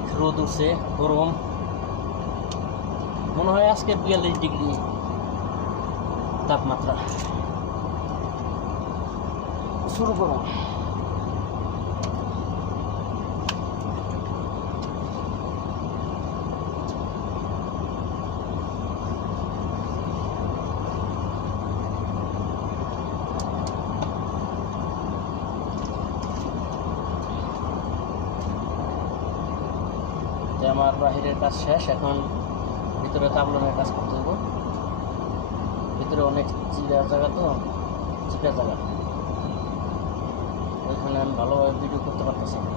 অনেক রোদ উঠছে, গরম মনে হয় আজকে 42 ডিগ্রি তাপমাত্রা। শুরু করো। আমার বাহিরের কাজ শেষ, এখন ভিতরে তাবলনের কাজ করতে হবে। ভিতরে অনেক চিপা জায়গা, তো চিপা জায়গা, ওইখানে আমি ভালোভাবে ভিডিও করতে পারতেছি না।